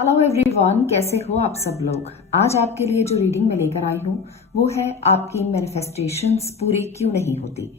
Hello everyone, कैसे हो आप सब लोग। आज आपके लिए जो रीडिंग मैं लेकर आई हूँ वो है आपकी मैनिफेस्टेशंस पूरी क्यों नहीं होती।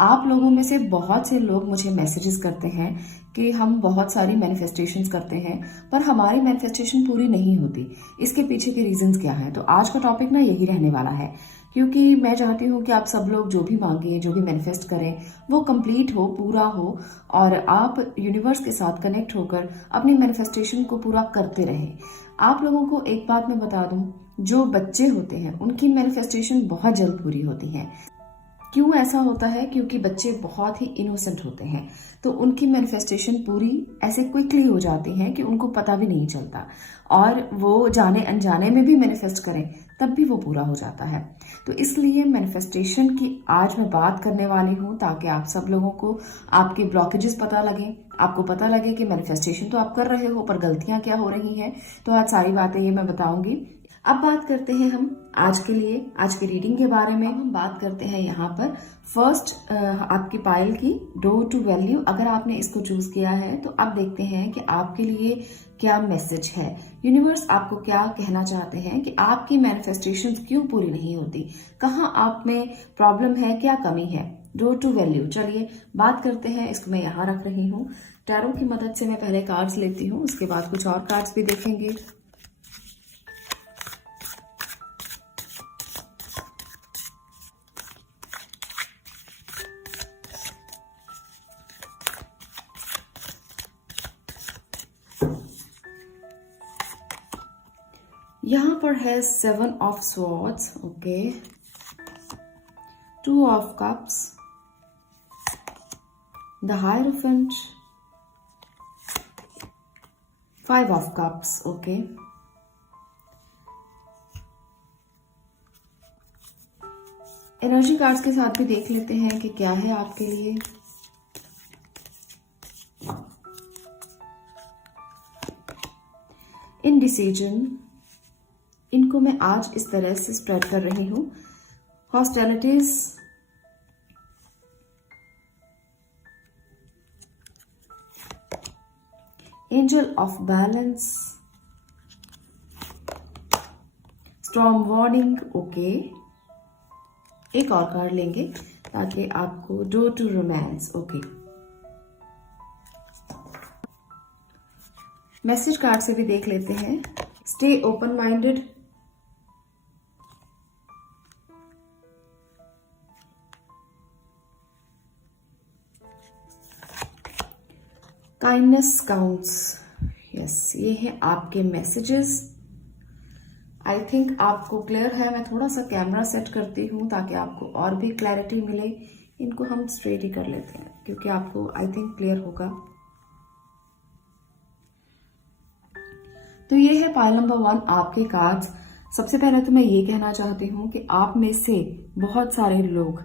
आप लोगों में से बहुत से लोग मुझे मैसेजेस करते हैं कि हम बहुत सारी मैनिफेस्टेशंस करते हैं पर हमारी मैनिफेस्टेशन पूरी नहीं होती। इसके पीछे के रीजंस क्या है, तो आज का टॉपिक ना यही रहने वाला है, क्योंकि मैं चाहती हूँ कि आप सब लोग जो भी मांगे, जो भी मैनिफेस्ट करें वो कंप्लीट हो, पूरा हो और आप यूनिवर्स के साथ कनेक्ट होकर अपनी मैनिफेस्टेशन को पूरा करते रहें। आप लोगों को एक बात मैं बता दूं, जो बच्चे होते हैं उनकी मैनिफेस्टेशन बहुत जल्द पूरी होती है। क्यों ऐसा होता है? क्योंकि बच्चे बहुत ही इनोसेंट होते हैं, तो उनकी मैनिफेस्टेशन पूरी ऐसे क्विकली हो जाती है कि उनको पता भी नहीं चलता, और वो जाने अनजाने में भी मैनिफेस्ट करें तब भी वो पूरा हो जाता है। तो इसलिए मैनिफेस्टेशन की आज मैं बात करने वाली हूँ, ताकि आप सब लोगों को आपके ब्लॉकेजेस पता लगे, आपको पता लगे कि मैनिफेस्टेशन तो आप कर रहे हो पर गलतियां क्या हो रही हैं। तो आज सारी बातें ये मैं बताऊंगी। अब बात करते हैं हम आज के लिए, आज की रीडिंग के बारे में। हम बात करते हैं यहाँ पर फर्स्ट आपकी पायल की डोर टू वैल्यू। अगर आपने इसको चूज किया है तो अब देखते हैं कि आपके लिए क्या मैसेज है, यूनिवर्स आपको क्या कहना चाहते हैं कि आपकी मैनिफेस्टेशन क्यों पूरी नहीं होती, कहाँ आप में प्रॉब्लम है, क्या कमी है। डोर टू वैल्यू, चलिए बात करते हैं। इसको मैं यहाँ रख रही हूँ। टैरो की मदद से मैं पहले कार्ड्स लेती हूँ, उसके बाद कुछ और कार्ड्स भी देखेंगे। यहाँ पर है 7 of swords, okay, 2 of cups, the hierophant, 5 of cups, okay. Energy cards के साथ भी देख लेते हैं कि क्या है आपके लिए। इनडिसीजन, इनको मैं आज इस तरह से स्प्रेड कर रही हूं। Hostilities, angel of balance, strong warning, okay. एक और कार्ड लेंगे ताकि आपको door to romance, okay. Message card से भी देख लेते हैं। Stay open minded, kindness counts, yes, ये है आपके मैसेजेस। आई थिंक आपको क्लियर है। मैं थोड़ा सा कैमरा सेट करती हूँ ताकि आपको और भी क्लैरिटी मिले। इनको हम स्ट्रेट ही कर लेते हैं क्योंकि आपको आई थिंक क्लियर होगा। तो ये है पाइल नंबर 1 आपके कार्ड्स। सबसे पहले तो मैं ये कहना चाहती हूँ कि आप में से बहुत सारे लोग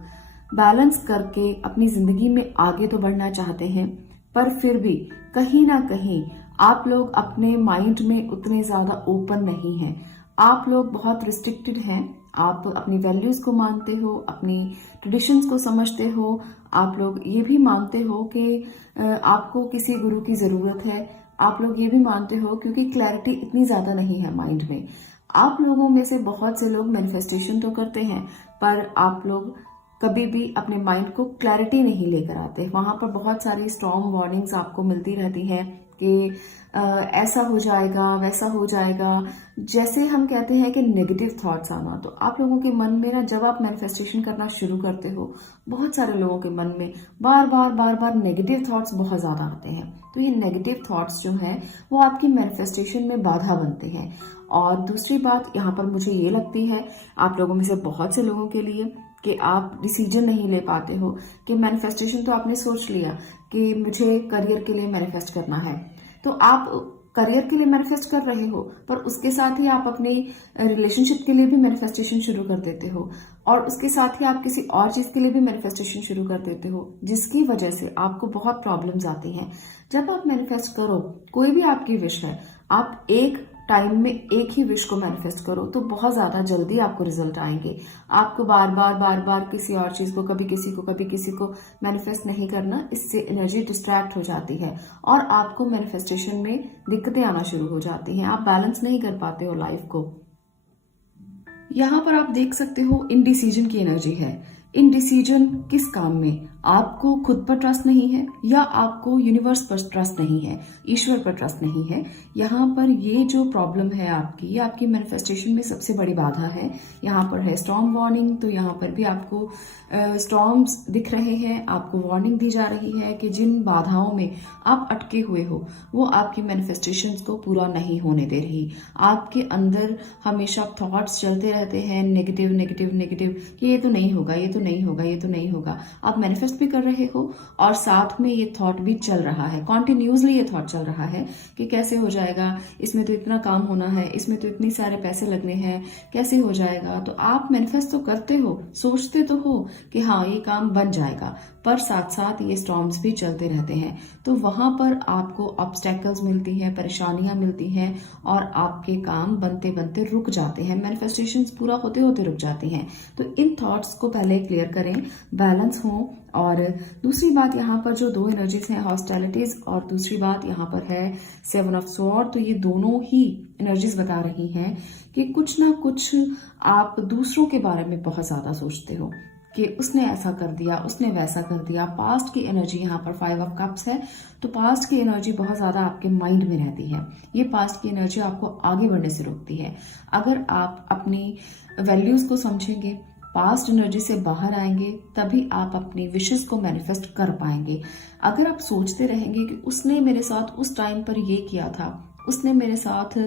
बैलेंस करके अपनी जिंदगी में आगे तो बढ़ना चाहते हैं, पर फिर भी कहीं ना कहीं आप लोग अपने माइंड में उतने ज्यादा ओपन नहीं हैं। आप लोग बहुत रिस्ट्रिक्टेड हैं। आप अपनी वैल्यूज को मानते हो, अपनी ट्रेडिशंस को समझते हो। आप लोग ये भी मानते हो कि आपको किसी गुरु की जरूरत है। आप लोग ये भी मानते हो क्योंकि क्लैरिटी इतनी ज्यादा नहीं है माइंड में। आप लोगों में से बहुत से लोग मैनिफेस्टेशन तो करते हैं, पर आप लोग कभी भी अपने माइंड को क्लैरिटी नहीं लेकर आते। वहां पर बहुत सारी स्ट्रॉन्ग वार्निंग्स आपको मिलती रहती है कि ऐसा हो जाएगा, वैसा हो जाएगा। जैसे हम कहते हैं कि नेगेटिव थॉट्स आना, तो आप लोगों के मन में ना, जब आप मैनिफेस्टेशन करना शुरू करते हो, बहुत सारे लोगों के मन में बार बार नेगेटिव थॉट्स बहुत ज्यादा आते हैं। तो ये नेगेटिव थॉट्स जो हैं वो आपकी मैनिफेस्टेशन में बाधा बनते हैं। और दूसरी बात यहाँ पर मुझे ये लगती है आप लोगों में से बहुत से लोगों के लिए कि आप डिसीजन नहीं ले पाते हो कि मैनिफेस्टेशन तो आपने सोच लिया कि मुझे करियर के लिए मैनिफेस्ट करना है, तो आप करियर के लिए मैनिफेस्ट कर रहे हो, पर उसके साथ ही आप अपने रिलेशनशिप के लिए भी मैनिफेस्टेशन शुरू कर देते हो, और उसके साथ ही आप किसी और चीज के लिए भी मैनिफेस्टेशन शुरू कर देते हो, जिसकी वजह से आपको बहुत प्रॉब्लम्स आती हैं। जब आप मैनिफेस्ट करो, कोई भी आपकी विश है, आप एक टाइम में एक ही विश को मैनिफेस्ट करो तो बहुत ज्यादा जल्दी आपको रिजल्ट आएंगे। आपको बार बार किसी और चीज को, कभी किसी को मैनिफेस्ट नहीं करना, इससे एनर्जी डिस्ट्रैक्ट हो जाती है और आपको मैनिफेस्टेशन में दिक्कतें आना शुरू हो जाती हैं। आप बैलेंस नहीं कर पाते हो लाइफ को। यहाँ पर आप देख सकते हो इनडिसीजन की एनर्जी है। इनडिसीजन किस काम में? आपको खुद पर ट्रस्ट नहीं है या आपको यूनिवर्स पर ट्रस्ट नहीं है, ईश्वर पर ट्रस्ट नहीं है। यहाँ पर ये जो प्रॉब्लम है आपकी, ये आपकी मैनिफेस्टेशन में सबसे बड़ी बाधा है। यहाँ पर है स्टॉर्म वार्निंग, तो यहाँ पर भी आपको स्टॉर्म्स दिख रहे हैं। आपको वार्निंग दी जा रही है कि जिन बाधाओं में आप अटके हुए हो वो आपकी मैनिफेस्टेशंस को पूरा नहीं होने दे रही। आपके अंदर हमेशा थॉट्स चलते रहते हैं नेगेटिव नेगेटिव नेगेटिव कि ये तो नहीं होगा, ये तो नहीं होगा, ये तो नहीं होगा। आप मैनिफेस्ट भी कर रहे हो और साथ में ये थॉट भी चल रहा है, कॉन्टिन्यूसली ये थॉट चल रहा है कि कैसे हो जाएगा, इसमें तो इतना काम होना है, इसमें तो इतने सारे पैसे लगने हैं, कैसे हो जाएगा। तो आप मैनिफेस्ट तो करते हो, सोचते तो हो कि हाँ ये काम बन जाएगा, पर साथ साथ ये स्टॉर्म्स भी चलते रहते हैं। तो वहां पर आपको ऑब्स्टेकल्स मिलती हैं, परेशानियां मिलती हैं और आपके काम बनते बनते रुक जाते हैं, मैनिफेस्टेशंस पूरा होते होते रुक जाती हैं। तो इन थॉट्स को पहले क्लियर करें, बैलेंस हो। और दूसरी बात यहाँ पर जो दो एनर्जीज हैं, हॉस्टिलिटीज, और दूसरी बात यहाँ पर है 7 ऑफ स्वॉर्ड। तो ये दोनों ही एनर्जीज बता रही हैं कि कुछ ना कुछ आप दूसरों के बारे में बहुत ज्यादा सोचते हो कि उसने ऐसा कर दिया, उसने वैसा कर दिया। पास्ट की एनर्जी यहाँ पर 5 ऑफ कप्स है, तो पास्ट की एनर्जी बहुत ज्यादा आपके माइंड में रहती है। ये पास्ट की एनर्जी आपको आगे बढ़ने से रोकती है। अगर आप अपनी वैल्यूज को समझेंगे, पास्ट एनर्जी से बाहर आएंगे, तभी आप अपनी विशेस को मैनिफेस्ट कर पाएंगे। अगर आप सोचते रहेंगे कि उसने मेरे साथ उस टाइम पर ये किया था, उसने मेरे साथ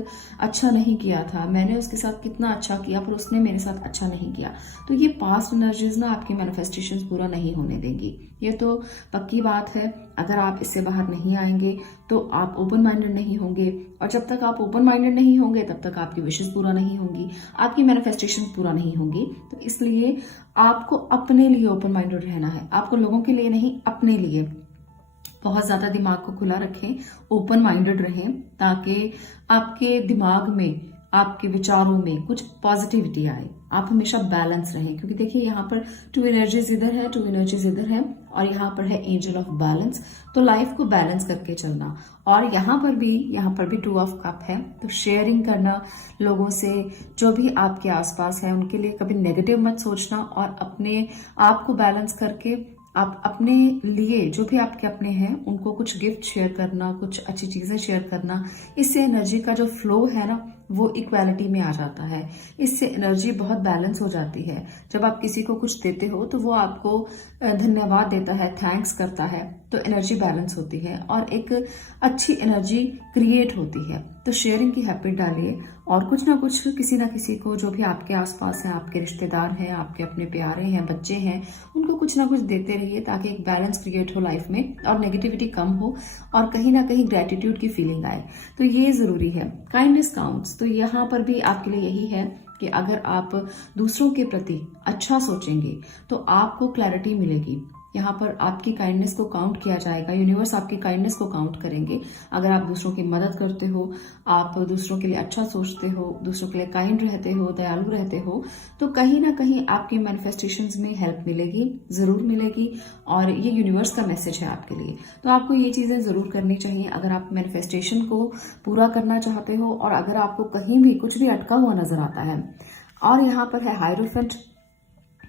अच्छा नहीं किया था, मैंने उसके साथ कितना अच्छा किया पर उसने मेरे साथ अच्छा नहीं किया, तो ये पास्ट एनर्जीज ना आपकी मैनिफेस्टेशंस पूरा नहीं होने देंगी। ये तो पक्की बात है। अगर आप इससे बाहर नहीं आएंगे तो आप ओपन माइंडेड नहीं होंगे, और जब तक आप ओपन माइंडेड नहीं होंगे तब तक आपकी विशेस पूरा नहीं होंगी, आपकी मैनिफेस्टेशन पूरा नहीं होंगी। तो इसलिए आपको अपने लिए ओपन माइंडेड रहना है, आपको लोगों के लिए नहीं, अपने लिए। बहुत ज्यादा दिमाग को खुला रखें, ओपन माइंडेड रहें, ताकि आपके दिमाग में, आपके विचारों में कुछ पॉजिटिविटी आए। आप हमेशा बैलेंस रहें, क्योंकि देखिए यहाँ पर 2 एनर्जीज इधर है, 2 एनर्जीज इधर है, और यहाँ पर है एंजल ऑफ बैलेंस। तो लाइफ को बैलेंस करके चलना। और यहाँ पर भी 2 ऑफ कप है, तो शेयरिंग करना लोगों से, जो भी आपके आसपास है उनके लिए कभी नेगेटिव मत सोचना, और अपने आप को बैलेंस करके आप अपने लिए, जो भी आपके अपने हैं, उनको कुछ गिफ्ट शेयर करना, कुछ अच्छी चीजें शेयर करना। इससे एनर्जी का जो फ्लो है ना, वो इक्वालिटी में आ जाता है। इससे एनर्जी बहुत बैलेंस हो जाती है। जब आप किसी को कुछ देते हो तो वो आपको धन्यवाद देता है, थैंक्स करता है, तो एनर्जी बैलेंस होती है और एक अच्छी एनर्जी क्रिएट होती है। तो शेयरिंग की हैबिट डालिए, और कुछ ना कुछ किसी ना किसी को, जो भी आपके आसपास हैं, आपके रिश्तेदार हैं, आपके अपने प्यारे हैं, बच्चे हैं, उनको कुछ ना कुछ देते रहिए, ताकि एक बैलेंस क्रिएट हो लाइफ में और नेगेटिविटी कम हो और कहीं ना कहीं ग्रेटिट्यूड की फीलिंग आए। तो ये जरूरी है। काइंडनेस काउंट्स, तो यहाँ पर भी आपके लिए यही है कि अगर आप दूसरों के प्रति अच्छा सोचेंगे तो आपको क्लैरिटी मिलेगी। यहाँ पर आपकी काइंडनेस को काउंट किया जाएगा, यूनिवर्स आपकी काइंडनेस को काउंट करेंगे। अगर आप दूसरों की मदद करते हो, आप दूसरों के लिए अच्छा सोचते हो, दूसरों के लिए काइंड रहते हो, दयालु रहते हो, तो कहीं ना कहीं आपकी मैनिफेस्टेशंस में हेल्प मिलेगी, जरूर मिलेगी। और ये यूनिवर्स का मैसेज है आपके लिए। तो आपको ये चीजें जरूर करनी चाहिए अगर आप मैनिफेस्टेशन को पूरा करना चाहते हो, और अगर आपको कहीं भी कुछ भी अटका हुआ नजर आता है। और यहाँ पर है हायरोफेंट।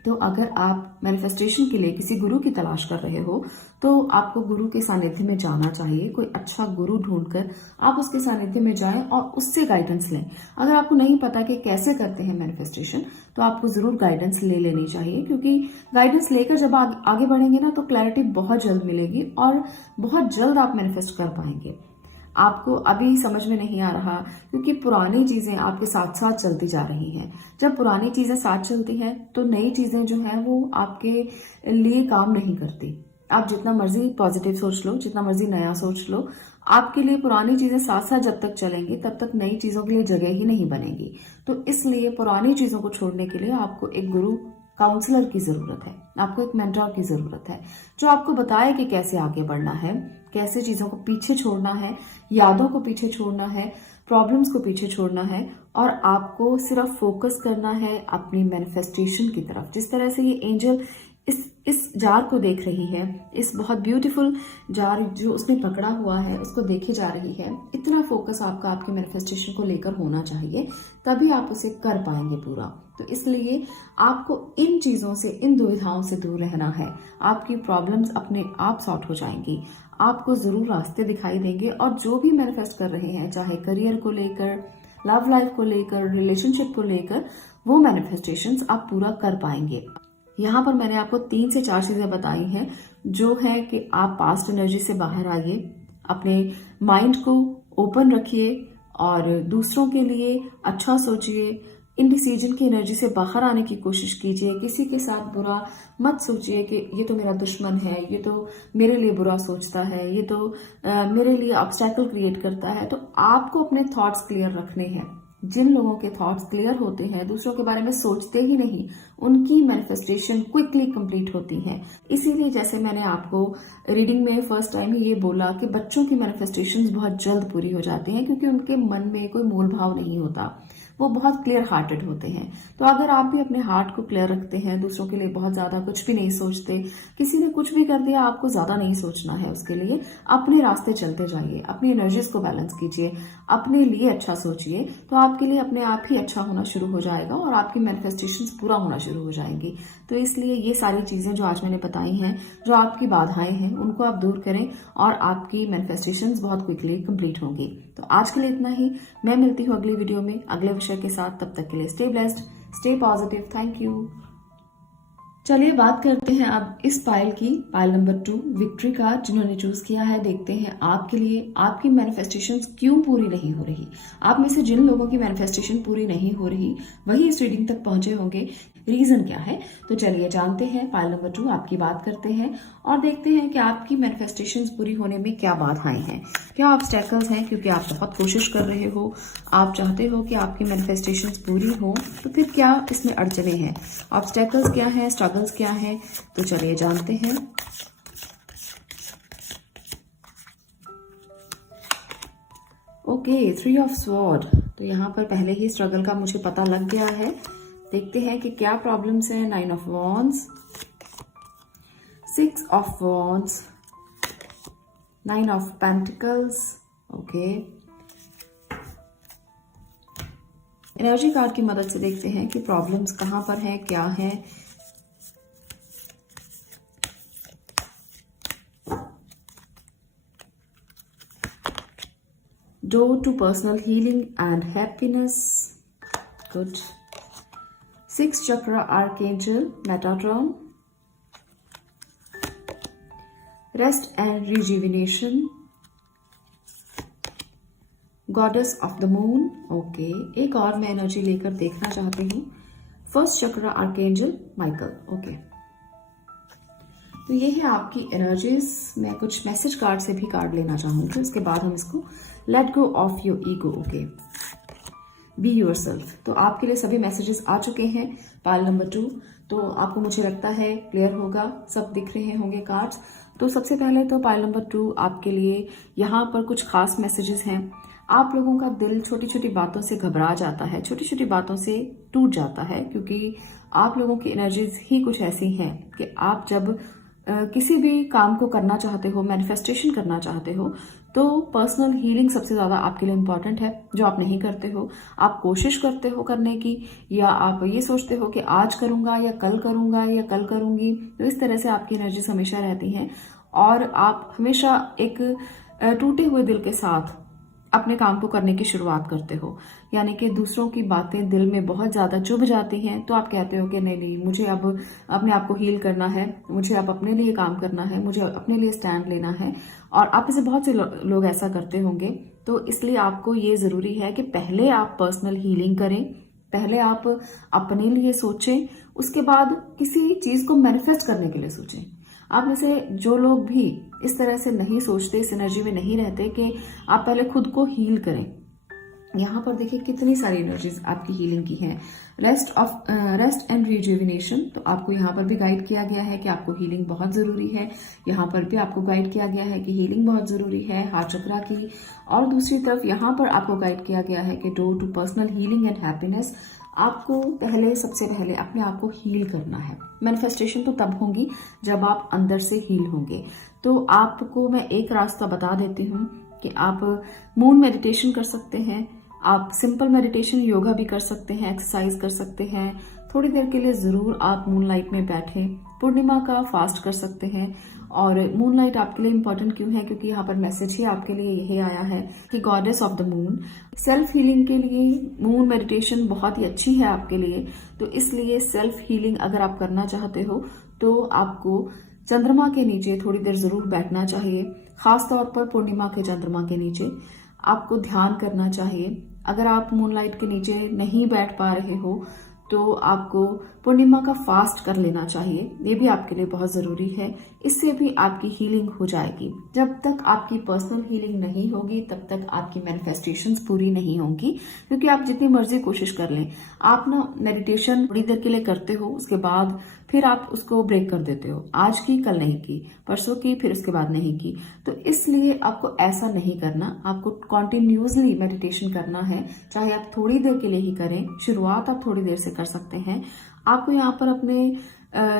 तो अगर आप मैनिफेस्टेशन के लिए किसी गुरु की तलाश कर रहे हो तो आपको गुरु के सानिध्य में जाना चाहिए। कोई अच्छा गुरु ढूंढकर आप उसके सानिध्य में जाएं और उससे गाइडेंस लें। अगर आपको नहीं पता कि कैसे करते हैं मैनिफेस्टेशन, तो आपको जरूर गाइडेंस ले लेनी चाहिए, क्योंकि गाइडेंस लेकर जब आगे बढ़ेंगे ना, तो क्लैरिटी बहुत जल्द मिलेगी और बहुत जल्द आप मैनिफेस्ट कर पाएंगे। आपको अभी समझ में नहीं आ रहा, क्योंकि पुरानी चीजें आपके साथ साथ चलती जा रही हैं। जब पुरानी चीजें साथ चलती हैं तो नई चीजें जो हैं वो आपके लिए काम नहीं करती। आप जितना मर्जी पॉजिटिव सोच लो, जितना मर्जी नया सोच लो, आपके लिए पुरानी चीजें साथ साथ जब तक चलेंगी तब तक नई चीजों के लिए जगह ही नहीं बनेगी। तो इसलिए पुरानी चीजों को छोड़ने के लिए आपको एक गुरु, काउंसलर की जरूरत है, आपको एक मेंटर की जरूरत है, जो आपको बताए कि कैसे आगे बढ़ना है, कैसे चीजों को पीछे छोड़ना है, यादों को पीछे छोड़ना है, प्रॉब्लम्स को पीछे छोड़ना है और आपको सिर्फ फोकस करना है अपनी मैनिफेस्टेशन की तरफ। जिस तरह से ये एंजल इस जार को देख रही है, इस बहुत ब्यूटीफुल जार जो उसने पकड़ा हुआ है उसको देखे जा रही है, इतना फोकस आपका आपके मैनिफेस्टेशन को लेकर होना चाहिए, तभी आप उसे कर पाएंगे पूरा। तो इसलिए आपको इन चीजों से, इन दुविधाओं से दूर रहना है। आपकी प्रॉब्लम्स अपने आप सॉर्ट हो जाएंगी, आपको जरूर रास्ते दिखाई देंगे। और जो भी मैनिफेस्ट कर रहे हैं, चाहे करियर को लेकर, लव लाइफ को लेकर, रिलेशनशिप को लेकर, वो मैनिफेस्टेशंस आप पूरा कर पाएंगे। यहाँ पर मैंने आपको 3 से 4 चीजें बताई हैं, जो है कि आप पास्ट एनर्जी से बाहर आइए, अपने माइंड को ओपन रखिए और दूसरों के लिए अच्छा सोचिए, इनडिसीजन की एनर्जी से बाहर आने की कोशिश कीजिए। किसी के साथ बुरा मत सोचिए कि ये तो मेरा दुश्मन है, ये तो मेरे लिए बुरा सोचता है, ये तो मेरे लिए ऑब्स्टैकल क्रिएट करता है। तो आपको अपने थॉट्स क्लियर रखने हैं। जिन लोगों के थॉट्स क्लियर होते हैं, दूसरों के बारे में सोचते ही नहीं, उनकी मैनिफेस्टेशन क्विकली कंप्लीट होती है। इसीलिए जैसे मैंने आपको रीडिंग में फर्स्ट टाइम ही ये बोला कि बच्चों की मैनिफेस्टेशंस बहुत जल्द पूरी हो जाती हैं, क्योंकि उनके मन में कोई मोल भाव नहीं होता, वो बहुत क्लियर हार्टेड होते हैं। तो अगर आप भी अपने हार्ट को क्लियर रखते हैं, दूसरों के लिए बहुत ज्यादा कुछ भी नहीं सोचते, किसी ने कुछ भी कर दिया आपको ज्यादा नहीं सोचना है उसके लिए, अपने रास्ते चलते जाइए, अपनी एनर्जीज को बैलेंस कीजिए, अपने लिए अच्छा सोचिए, तो आपके लिए अपने आप ही अच्छा होना शुरू हो जाएगा और आपकी मैनिफेस्टेशंस पूरा होना शुरू हो जाएंगी। तो इसलिए ये सारी चीजें जो आज मैंने बताई हैं, जो आपकी बाधाएं हैं, उनको आप दूर करें और आपकी मैनिफेस्टेशंस बहुत क्विकली कंप्लीट होंगी। तो आज के लिए इतना ही। मैं मिलती हूँ अगली वीडियो में अगले विषय के साथ। तब तक के लिए stay blessed, stay positive. Thank you. चलिए बात करते हैं अब इस पाइल की, पाइल नंबर 2, विक्ट्री कार्ड जिन्होंने चूज किया है। देखते हैं आपके लिए आपकी मैनिफेस्टेशंस क्यों पूरी नहीं हो रही। आप में से जिन लोगों की मैनिफेस्टेशन पूरी नहीं हो रही, वही इस रीडिंग तक पहुंचे होंगे। रीजन क्या है, तो चलिए जानते हैं। पाइल नंबर 2 आपकी बात करते हैं और देखते हैं कि आपकी मैनिफेस्टेशंस पूरी होने में क्या बाधाएं हैं, क्या ऑब्स्टैकल्स हैं। क्योंकि आप बहुत कोशिश कर रहे हो, आप चाहते हो कि आपकी मैनिफेस्टेशंस पूरी हो, तो फिर क्या इसमें अड़चने हैं, ऑब्स्टैकल्स क्या है, स्ट्रगल्स क्या है, तो चलिए जानते हैं। Okay, 3 of sword. तो यहाँ पर पहले ही स्ट्रगल का मुझे पता लग गया है। देखते हैं कि क्या प्रॉब्लम्स हैं। 9 of wands, 6 of wands, 9 of pentacles. Okay, energy card की मदद से देखते हैं कि प्रॉब्लम्स कहां पर हैं, क्या है। Door to personal healing and happiness. Good. 6th chakra archangel Metatron. Rest and rejuvenation. Goddess of the moon. Okay. एक और मैं एनर्जी लेकर देखना चाहती हूँ। 1st चक्र आर्केंजल माइकल। ओके, तो ये है आपकी एनर्जीज। मैं कुछ मैसेज कार्ड से भी कार्ड लेना चाहूंगी, उसके बाद हम इसको let go of your ego. Okay, be yourself. तो आपके लिए सभी मैसेजेस आ चुके हैं। पाइल नंबर 2, तो आपको मुझे लगता है क्लियर होगा, सब दिख रहे होंगे कार्ड्स। तो सबसे पहले तो पाइल नंबर 2 आपके लिए यहाँ पर कुछ खास मैसेजेस हैं। आप लोगों का दिल छोटी छोटी बातों से घबरा जाता है, छोटी छोटी बातों से टूट जाता है, क्योंकि आप लोगों की एनर्जीज ही कुछ ऐसी हैं कि आप जब किसी भी काम को करना चाहते हो, मैनिफेस्टेशन करना चाहते हो, तो पर्सनल हीलिंग सबसे ज्यादा आपके लिए इम्पोर्टेंट है, जो आप नहीं करते हो। आप कोशिश करते हो करने की, या आप ये सोचते हो कि आज करूंगा या कल करूंगा या कल करूंगी। तो इस तरह से आपकी एनर्जीज हमेशा रहती हैं और आप हमेशा एक टूटे हुए दिल के साथ अपने काम को करने की शुरुआत करते हो। यानी कि दूसरों की बातें दिल में बहुत ज्यादा चुभ जाती हैं, तो आप कहते हो कि नहीं, मुझे अब अपने आप को हील करना है, मुझे अब अपने लिए काम करना है, मुझे अपने लिए स्टैंड लेना है। और आप इसे बहुत से लोग ऐसा करते होंगे। तो इसलिए आपको ये जरूरी है कि पहले आप पर्सनल हीलिंग करें, पहले आप अपने लिए सोचें, उसके बाद किसी चीज को मैनिफेस्ट करने के लिए सोचें। आप में से जो लोग भी इस तरह से नहीं सोचते, इस एनर्जी में नहीं रहते कि आप पहले खुद को हील करें, यहाँ पर देखिए कितनी सारी एनर्जीज आपकी हीलिंग की हैं। रेस्ट एंड रिजुविनेशन, तो आपको यहाँ पर भी गाइड किया गया है कि आपको हीलिंग बहुत जरूरी है। यहाँ पर भी आपको गाइड किया गया है कि हीलिंग बहुत जरूरी है हार्ट चक्रा की। और दूसरी तरफ यहाँ पर आपको गाइड किया गया है कि door to personal healing and happiness, आपको सबसे पहले अपने आप को हील करना है। मैनिफेस्टेशन तो तब होंगी जब आप अंदर से हील होंगे। तो आपको मैं एक रास्ता बता देती हूँ कि आप मून मेडिटेशन कर सकते हैं, आप सिंपल मेडिटेशन योगा भी कर सकते हैं, एक्सरसाइज कर सकते हैं। थोड़ी देर के लिए जरूर आप मूनलाइट में बैठें, पूर्णिमा का फास्ट कर सकते हैं। और मूनलाइट आपके लिए इंपॉर्टेंट क्यों है, क्योंकि यहाँ पर मैसेज ही आपके लिए यही आया है कि goddess of the moon. Self healing के लिए मून मेडिटेशन बहुत ही अच्छी है आपके लिए। तो इसलिए सेल्फ हीलिंग अगर आप करना चाहते हो तो आपको चंद्रमा के नीचे थोड़ी देर जरूर बैठना चाहिए, खासतौर पर पूर्णिमा के चंद्रमा के नीचे आपको ध्यान करना चाहिए। अगर आप मूनलाइट के नीचे नहीं बैठ पा रहे हो तो आपको पूर्णिमा का फास्ट कर लेना चाहिए, ये भी आपके लिए बहुत जरूरी है। इससे भी आपकी हीलिंग हो जाएगी। जब तक आपकी पर्सनल हीलिंग नहीं होगी तब तक आपकी मैनिफेस्टेशंस पूरी नहीं होंगी, क्योंकि आप जितनी मर्जी कोशिश कर लें, आप ना मेडिटेशन थोड़ी देर के लिए करते हो, उसके बाद फिर आप उसको ब्रेक कर देते हो। आज की कल नहीं की, परसों की फिर उसके बाद नहीं की। तो इसलिए आपको ऐसा नहीं करना, आपको कॉन्टिन्यूसली मेडिटेशन करना है। चाहे आप थोड़ी देर के लिए ही करें, शुरुआत आप थोड़ी देर से कर सकते हैं। आपको यहाँ पर अपने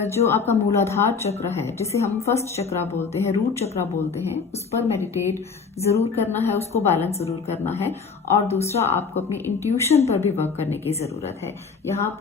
जो आपका मूलाधार चक्र है, जिसे हम फर्स्ट चक्रा बोलते हैं, रूट चक्रा बोलते हैं, उस पर मेडिटेट जरूर करना है, उसको बैलेंस जरूर करना है। और दूसरा, आपको अपनी इंट्यूशन पर भी वर्क करने की जरूरत है। यहाँ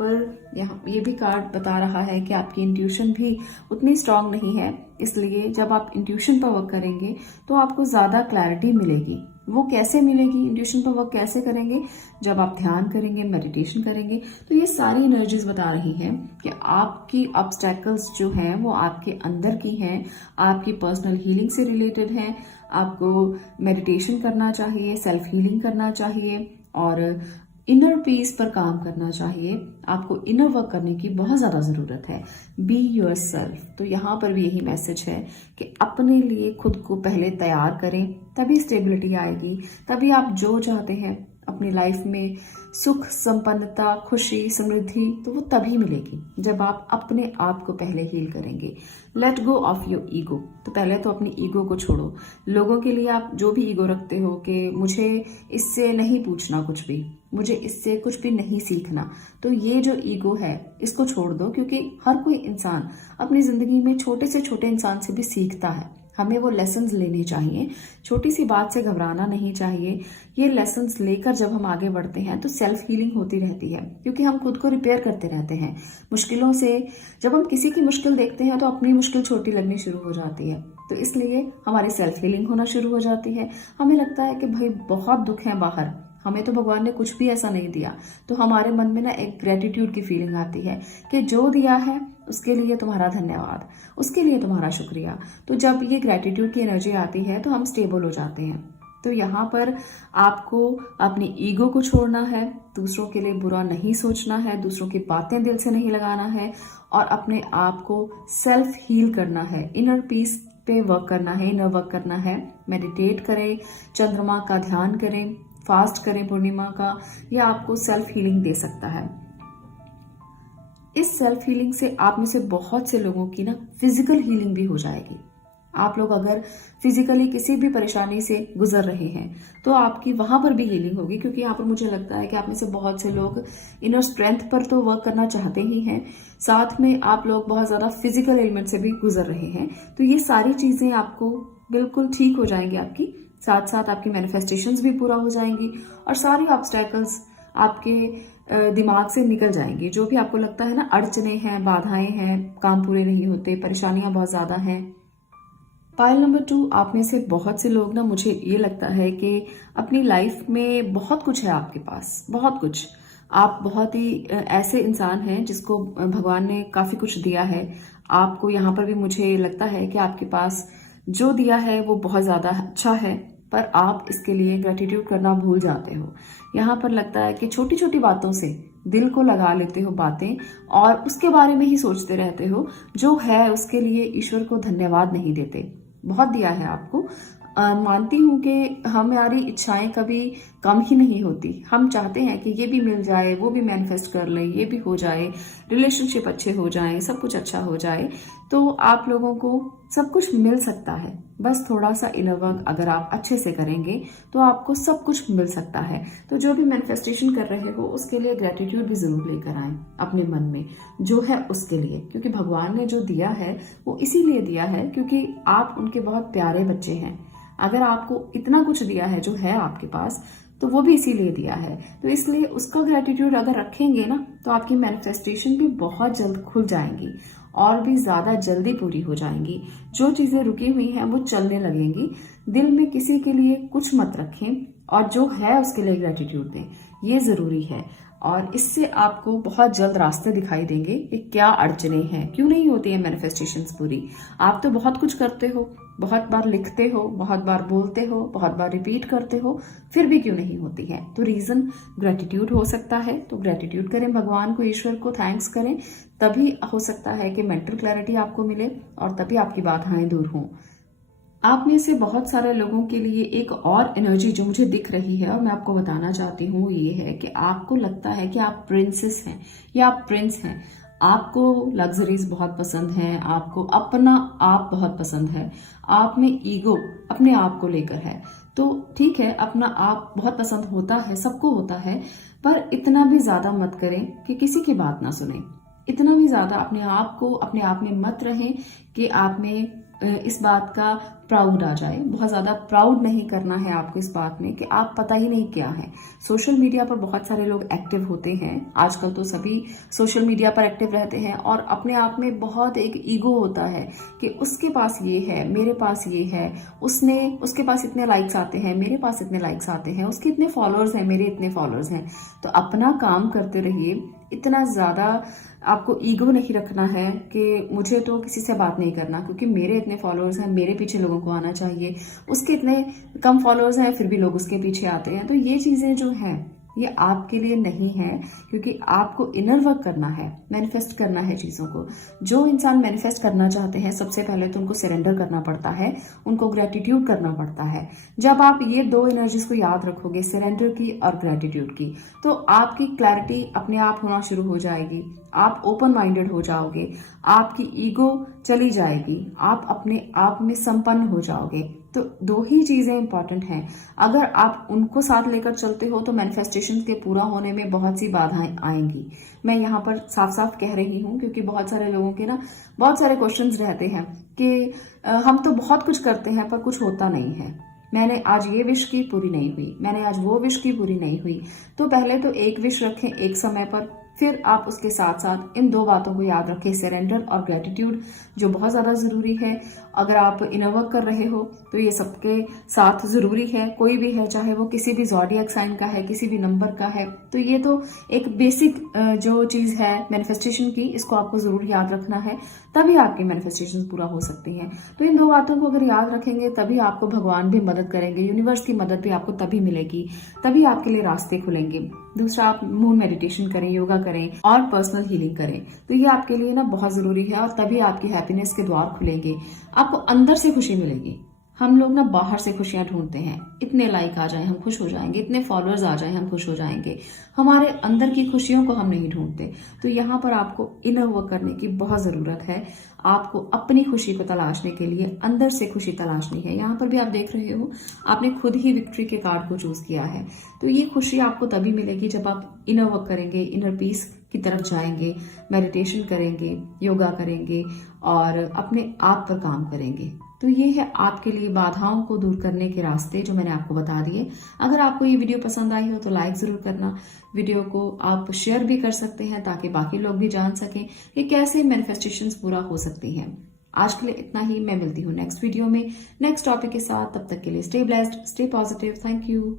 ये भी कार्ड बता रहा है कि आपकी इंट्यूशन भी उतनी स्ट्रांग नहीं है, इसलिए जब आप इंट्यूशन पर वर्क करेंगे तो आपको ज्यादा क्लैरिटी मिलेगी। वो कैसे मिलेगी, इंट्यूशन पर वर्क कैसे करेंगे, जब आप ध्यान करेंगे, मेडिटेशन करेंगे। तो ये सारी एनर्जीज बता रही हैं कि आपकी ऑब्स्टैकल्स जो हैं वो आपके अंदर की हैं, आपकी पर्सनल हीलिंग से रिलेटेड हैं। आपको मेडिटेशन करना चाहिए, सेल्फ हीलिंग करना चाहिए और इनर पीस पर काम करना चाहिए। आपको इनर वर्क करने की बहुत ज्यादा जरूरत है। बी योर सेल्फ, तो यहाँ पर भी यही मैसेज है कि अपने लिए खुद को पहले तैयार करें, तभी स्टेबिलिटी आएगी, तभी आप जो चाहते हैं अपनी लाइफ में, सुख, संपन्नता, खुशी, समृद्धि, तो वो तभी मिलेगी जब आप अपने आप को पहले हील करेंगे। Let go of your ego, तो पहले तो अपनी ईगो को छोड़ो। लोगों के लिए आप जो भी ईगो रखते हो कि मुझे इससे नहीं पूछना कुछ भी, मुझे इससे कुछ भी नहीं सीखना, तो ये जो ईगो है इसको छोड़ दो, क्योंकि हर कोई इंसान अपनी जिंदगी में छोटे से छोटे इंसान से भी सीखता है। हमें वो लेसन्स लेने चाहिए, छोटी सी बात से घबराना नहीं चाहिए। ये लेसन्स लेकर जब हम आगे बढ़ते हैं तो सेल्फ हीलिंग होती रहती है, क्योंकि हम खुद को रिपेयर करते रहते हैं मुश्किलों से। जब हम किसी की मुश्किल देखते हैं तो अपनी मुश्किल छोटी लगनी शुरू हो जाती है, तो इसलिए हमारी सेल्फ हीलिंग होना शुरू हो जाती है। हमें लगता है कि भाई बहुत दुख है बाहर, हमें तो भगवान ने कुछ भी ऐसा नहीं दिया, तो हमारे मन में ना एक ग्रेटिट्यूड की फीलिंग आती है कि जो दिया है उसके लिए तुम्हारा धन्यवाद, उसके लिए तुम्हारा शुक्रिया। तो जब ये ग्रेटिट्यूड की एनर्जी आती है तो हम स्टेबल हो जाते हैं। तो यहाँ पर आपको अपनी ईगो को छोड़ना है, दूसरों के लिए बुरा नहीं सोचना है, दूसरों की बातें दिल से नहीं लगाना है और अपने आप को सेल्फ हील करना है, इनर पीस पे वर्क करना है, इनर वर्क करना है। मेडिटेट करें, चंद्रमा का ध्यान करें, फास्ट करें पूर्णिमा का, यह आपको सेल्फ हीलिंग दे सकता है। इस सेल्फ हीलिंग से आप में से बहुत से लोगों की ना फिजिकल हीलिंग भी हो जाएगी। आप लोग अगर फिजिकली किसी भी परेशानी से गुजर रहे हैं तो आपकी वहां पर भी हीलिंग होगी, क्योंकि यहाँ पर मुझे लगता है कि आप में से बहुत से लोग इनर स्ट्रेंथ पर तो वर्क करना चाहते ही हैं, साथ में आप लोग बहुत ज्यादा फिजिकल एलिमेंट से भी गुजर रहे हैं। तो ये सारी चीजें आपको बिल्कुल ठीक हो जाएंगी आपकी, साथ साथ आपकी मैनिफेस्टेशंस भी पूरा हो जाएंगी और सारी ऑब्स्टैकल्स आपके दिमाग से निकल जाएंगी। जो भी आपको लगता है ना अड़चने हैं, बाधाएं हैं, काम पूरे नहीं होते, परेशानियां बहुत ज्यादा हैं। पाइल नंबर 2, आप में से बहुत से लोग ना, मुझे ये लगता है कि अपनी लाइफ में बहुत कुछ है आपके पास, बहुत कुछ। आप बहुत ही ऐसे इंसान हैं जिसको भगवान ने काफी कुछ दिया है। आपको यहाँ पर भी मुझे लगता है कि आपके पास जो दिया है वो बहुत ज्यादा अच्छा है, पर आप इसके लिए ग्रेटिट्यूड करना भूल जाते हो। यहाँ पर लगता है कि छोटी छोटी बातों से दिल को लगा लेते हो बातें और उसके बारे में ही सोचते रहते हो, जो है उसके लिए ईश्वर को धन्यवाद नहीं देते। बहुत दिया है आपको, मानती हूँ कि हमारी इच्छाएं कभी कम ही नहीं होती। हम चाहते हैं कि ये भी मिल जाए, वो भी मैनिफेस्ट कर ले, ये भी हो जाए, रिलेशनशिप अच्छे हो जाएं, सब कुछ अच्छा हो जाए। तो आप लोगों को सब कुछ मिल सकता है, बस थोड़ा सा इनर वर्क अगर आप अच्छे से करेंगे तो आपको सब कुछ मिल सकता है। तो जो भी मैनिफेस्टेशन कर रहे हो उसके लिए ग्रेटिट्यूड भी जरूर लेकर आए अपने मन में, जो है उसके लिए, क्योंकि भगवान ने जो दिया है वो इसीलिए दिया है क्योंकि आप उनके बहुत प्यारे बच्चे हैं। अगर आपको इतना कुछ दिया है जो है आपके पास, तो वो भी इसीलिए दिया है। तो इसलिए उसका ग्रेटिट्यूड अगर रखेंगे ना तो आपकी मैनिफेस्टेशन भी बहुत जल्द खुल जाएंगी और भी ज्यादा जल्दी पूरी हो जाएंगी। जो चीजें रुकी हुई हैं वो चलने लगेंगी। दिल में किसी के लिए कुछ मत रखें और जो है उसके लिए ग्रेटिट्यूड दें, ये जरूरी है। और इससे आपको बहुत जल्द रास्ते दिखाई देंगे कि क्या अड़चने हैं, क्यों नहीं होती है मैनिफेस्टेशंस पूरी। आप तो बहुत कुछ करते हो, बहुत बार लिखते हो, बहुत बार बोलते हो, बहुत बार रिपीट करते हो, फिर भी क्यों नहीं होती है। तो रीजन ग्रेटिट्यूड हो सकता है। तो ग्रेटिट्यूड करें, भगवान को, ईश्वर को थैंक्स करें, तभी हो सकता है कि मेंटल क्लैरिटी आपको मिले और तभी आपकी बाधाएं दूर हों। आप में से बहुत सारे लोगों के लिए एक और एनर्जी जो मुझे दिख रही है और मैं आपको बताना चाहती हूँ ये है कि आपको लगता है कि आप प्रिंसेस हैं या आप प्रिंस हैं। आपको लग्जरीज बहुत पसंद है, आपको अपना आप बहुत पसंद है, आप में ईगो अपने आप को लेकर है। तो ठीक है, अपना आप बहुत पसंद होता है, सबको होता है, पर इतना भी ज्यादा मत करें कि किसी की बात ना सुने। इतना भी ज्यादा अपने आप को, अपने आप में मत रहें कि आप में इस बात का प्राउड आ जाए। बहुत ज्यादा प्राउड नहीं करना है आपको इस बात में कि आप पता ही नहीं क्या है। सोशल मीडिया पर बहुत सारे लोग एक्टिव होते हैं, आजकल तो सभी सोशल मीडिया पर एक्टिव रहते हैं और अपने आप में बहुत एक ईगो होता है कि उसके पास ये है, मेरे पास ये है, उसके पास इतने लाइक्स आते हैं, मेरे पास इतने लाइक्स आते हैं, उसके इतने फॉलोअर्स हैं, मेरे इतने फॉलोअर्स हैं। तो अपना काम करते रहिए। इतना ज्यादा आपको ईगो नहीं रखना है कि मुझे तो किसी से बात नहीं करना क्योंकि मेरे इतने फॉलोअर्स हैं, मेरे पीछे लोगों को आना चाहिए, उसके इतने कम फॉलोअर्स हैं फिर भी लोग उसके पीछे आते हैं। तो ये चीजें जो हैं ये आपके लिए नहीं है, क्योंकि आपको इनर वर्क करना है, मैनिफेस्ट करना है चीजों को। जो इंसान मैनिफेस्ट करना चाहते हैं सबसे पहले तो उनको सरेंडर करना पड़ता है, उनको ग्रेटिट्यूड करना पड़ता है। जब आप ये दो एनर्जीज को याद रखोगे, सरेंडर की और ग्रेटिट्यूड की, तो आपकी क्लैरिटी अपने आप होना शुरू हो जाएगी। आप ओपन माइंडेड हो जाओगे, आपकी ईगो चली जाएगी, आप अपने आप में संपन्न हो जाओगे। तो दो ही चीजें इंपॉर्टेंट हैं। अगर आप उनको साथ लेकर चलते हो तो मैनिफेस्टेशन के पूरा होने में बहुत सी बाधाएं आएंगी। मैं यहाँ पर साफ साफ कह रही हूँ क्योंकि बहुत सारे लोगों के ना बहुत सारे क्वेश्चंस रहते हैं कि हम तो बहुत कुछ करते हैं पर कुछ होता नहीं है। मैंने आज ये विश की, पूरी नहीं हुई, मैंने आज वो विश की, पूरी नहीं हुई। तो पहले तो एक विश रखें एक समय पर, फिर आप उसके साथ साथ इन दो बातों को याद रखें, सरेंडर और ग्रेटिट्यूड, जो बहुत ज्यादा जरूरी है। अगर आप इनर वर्क कर रहे हो तो ये सबके साथ जरूरी है, कोई भी है, चाहे वो किसी भी ज़ोडिएक साइन का है, किसी भी नंबर का है। तो ये तो एक बेसिक जो चीज है मैनिफेस्टेशन की, इसको आपको जरूर याद रखना है, तभी आपकी मैनिफेस्टेशन पूरा हो सकती है। तो इन दो बातों को अगर याद रखेंगे तभी आपको भगवान भी मदद करेंगे, यूनिवर्स की मदद भी आपको तभी मिलेगी, तभी आपके लिए रास्ते खुलेंगे। दूसरा, आप मून मेडिटेशन करें, योगा करें और पर्सनल हीलिंग करें। तो ये आपके लिए ना बहुत जरूरी है और तभी आपकी हैप्पीनेस के द्वार खुलेंगे, आपको अंदर से खुशी मिलेगी। हम लोग ना बाहर से खुशियां ढूंढते हैं, इतने लाइक आ जाए हम खुश हो जाएंगे, इतने फॉलोअर्स आ जाए हम खुश हो जाएंगे, हमारे अंदर की खुशियों को हम नहीं ढूंढते। तो यहाँ पर आपको इनर वर्क करने की बहुत जरूरत है। आपको अपनी खुशी को तलाशने के लिए अंदर से खुशी तलाशनी है। यहाँ पर भी आप देख रहे हो, आपने खुद ही विक्ट्री के कार्ड को चूज किया है। तो ये खुशी आपको तभी मिलेगी जब आप इनर वर्क करेंगे, इनर पीस की तरफ जाएंगे, मेडिटेशन करेंगे, योगा करेंगे और अपने आप पर काम करेंगे। तो ये है आपके लिए बाधाओं को दूर करने के रास्ते जो मैंने आपको बता दिए। अगर आपको ये वीडियो पसंद आई हो तो लाइक जरूर करना। वीडियो को आप शेयर भी कर सकते हैं ताकि बाकी लोग भी जान सकें कि कैसे मैनिफेस्टेशंस पूरा हो सकती हैं। आज के लिए इतना ही। मैं मिलती हूँ नेक्स्ट वीडियो में नेक्स्ट टॉपिक के साथ। तब तक के लिए stay blessed, stay positive. Thank you.